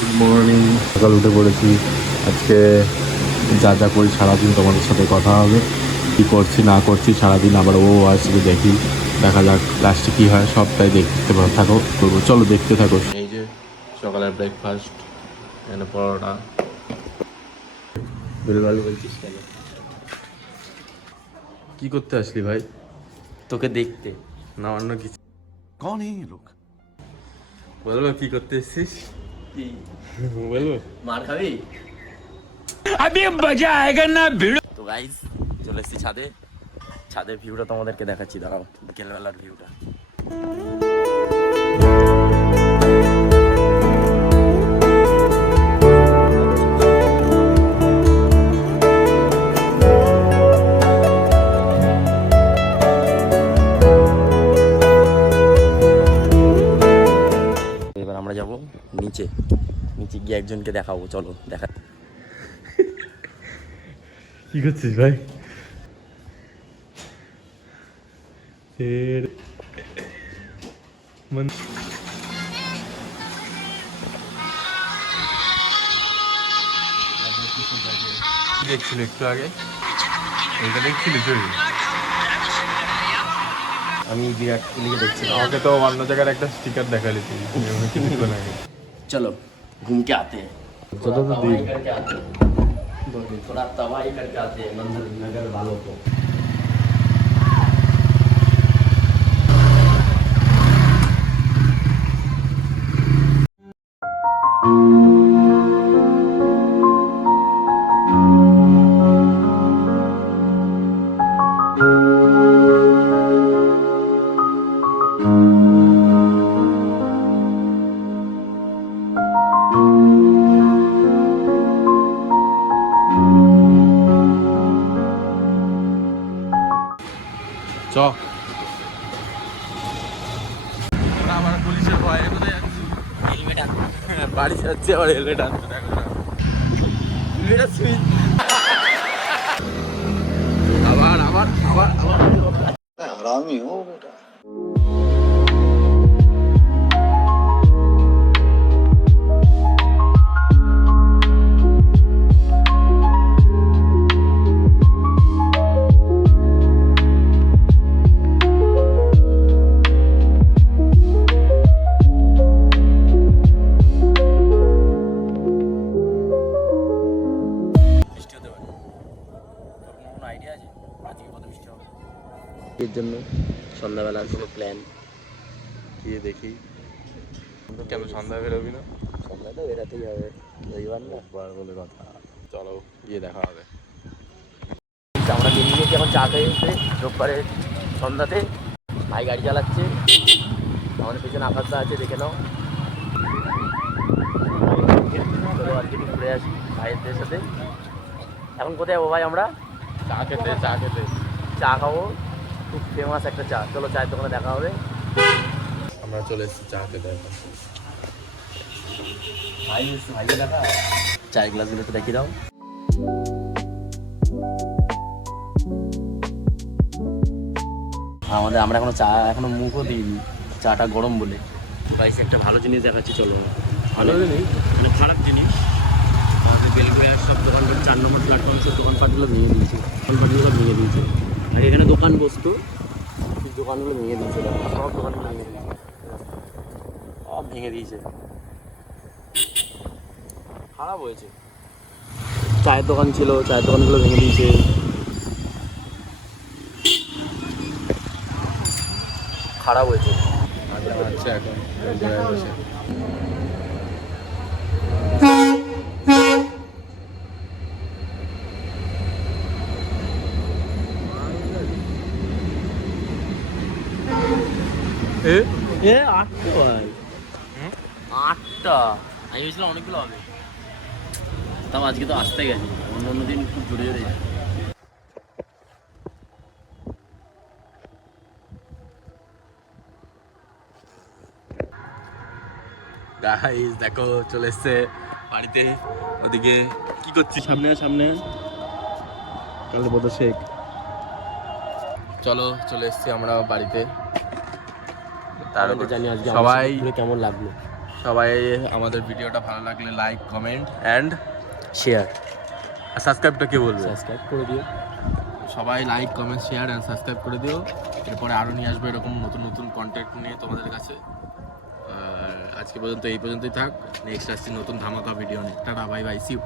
Good morning, সকাল উঠে পড়েছি। আজকে যা যা করি সারাদিন তোমাদের সাথে কথা হবে, কী করছি না করছি সারাদিন। আবার ও আসবে, দেখি দেখা যাক লাস্টে কী হয়। সবটাই দেখতে থাকো, করবো। চলো দেখতে থাকো। এই যে সকালের ব্রেকফাস্ট, এখানে পরোটা। বেলবালু বলছিস কেন? কি করতে আসলি ভাই? তোকে দেখতে। না অন্য কিছু? कौन है ये लोग? বলবো কি করতে এসছিস? কি বলবো? মার খাবি? তো গাইস চলে এসেছি ছাদে। ছাদের ভিউটা তোমাদেরকে দেখাচ্ছি, দাঁড়াও। বিকেলবেলার ভিউটা। এবার আমরা যাব নিচে। নিচে গিয়ে একজনকে দেখাবো, চলো দেখা। কি করছিস ভাই? দেখছিল একটু আগে, এটা দেখছিলি তুই? আমি বিরাট কোহলিকে দেখছি। আমাকে তো অন্য জায়গার একটা স্টিকার দেখালি তুই কিছুক্ষণ আগে। चलो घूम के आते हैं, चलो तो तबाही करके आते हैं, थोड़ा तबाही करके आते हैं नंदन नगर वालों को। চ। আমার পুলিশের ভয়ে কোথায় যাচ্ছি? हेलमेट आते বাড়ি যাচ্ছি, আবার হেলমেট আনতে দেখো না। मेरा स्विच আবার আবার আবার আবার हरामी हो बेटा। বৃষ্টি হতে পারে। তোর কোনো আইডিয়া আছে আজকে কত বৃষ্টি হবে? এর জন্য সন্ধ্যাবেলার কোনো প্ল্যান? গিয়ে দেখি। কেন সন্ধ্যা বেরোবি না? সন্ধ্যা তো বেরাতেই হবে, রবিবার না। বার বলে কথা। চলো গিয়ে দেখা হবে। আমরা বেরিয়ে গেছি এখন চা খেয়ে এসে রোববারে সন্ধ্যাতে। ভাই গাড়ি চালাচ্ছে, আমাদের পেছনে আকাশটা আছে, দেখে নাও। চলো আজকে একটু ঘুরে আসি ভাইয়ের সাথে। এখন কোথায় যাবো ভাই আমরা? চা খেতে, চা খেতে। চা খাবো, খুব ফেমাস একটা চা। চলো চায়ের দোকানে দেখা হবে। আমরা চলে এসেছি চা খেতে এখন। ভাই এসছে, ভাইকে দেখা। চায়ের গ্লাসগুলো একটু দেখিয়ে দাও। আমরা এখনো চা মুখও দিইনি, চাটা গরম বলে। গাইস একটা ভালো জিনিস দেখাচ্ছি, চলো। ভালো নেই, মানে খারাপ জিনিস। আমাদের বেলগোয়ার সব দোকানপাট 4 নম্বর প্ল্যাটফর্মে সব দোকানপাটগুলো ভেঙে দিয়েছে। দোকানপাটগুলো ভেঙে দিয়েছে। আর এখানে দোকান বসতো, সেই দোকানগুলো ভেঙে দিয়েছে। দেখো সব দোকানগুলো ভেঙে দিয়েছে, সব ভেঙে দিয়েছে। খারাপ হয়েছে। চায়ের দোকান ছিল, চায়ের দোকানগুলো ভেঙে দিয়েছে। খারাপ হয়েছে। আচ্ছা এখন ওই জায়গায় বসে। এ 8টা ভাই, 8টা। আমি ভেবেছিলাম অনেকগুলো হবে। তাও আজকে তো আসতে গেছে, অন্য দিন খুব জোরে জোরে যায়। গাইস দেখো চলে এসছে বাড়িতে। ওদিকে কি করছিস? সামনে সামনে কাল বোধ শেখ। চলো চলে এসছি আমরা বাড়িতে। তারপরে জানি আজকে সবাই কেমন লাগলো। সবাই আমাদের ভিডিওটা ভালো লাগলে লাইক কমেন্ট অ্যান্ড শেয়ার সাবস্ক্রাইবটা কে বলবে? সাবস্ক্রাইব করে দিও। সবাই like comment share and subscribe করে দিও। এরপরে আরও নিয়ে আসবে এরকম নতুন নতুন কন্টেন্ট নিয়ে তোমাদের কাছে। আজকে পর্যন্ত এই পর্যন্তই থাক, নেক্সট আসছি নতুন ধামাকা ভিডিও নিয়ে। Tata, bye bye, see you.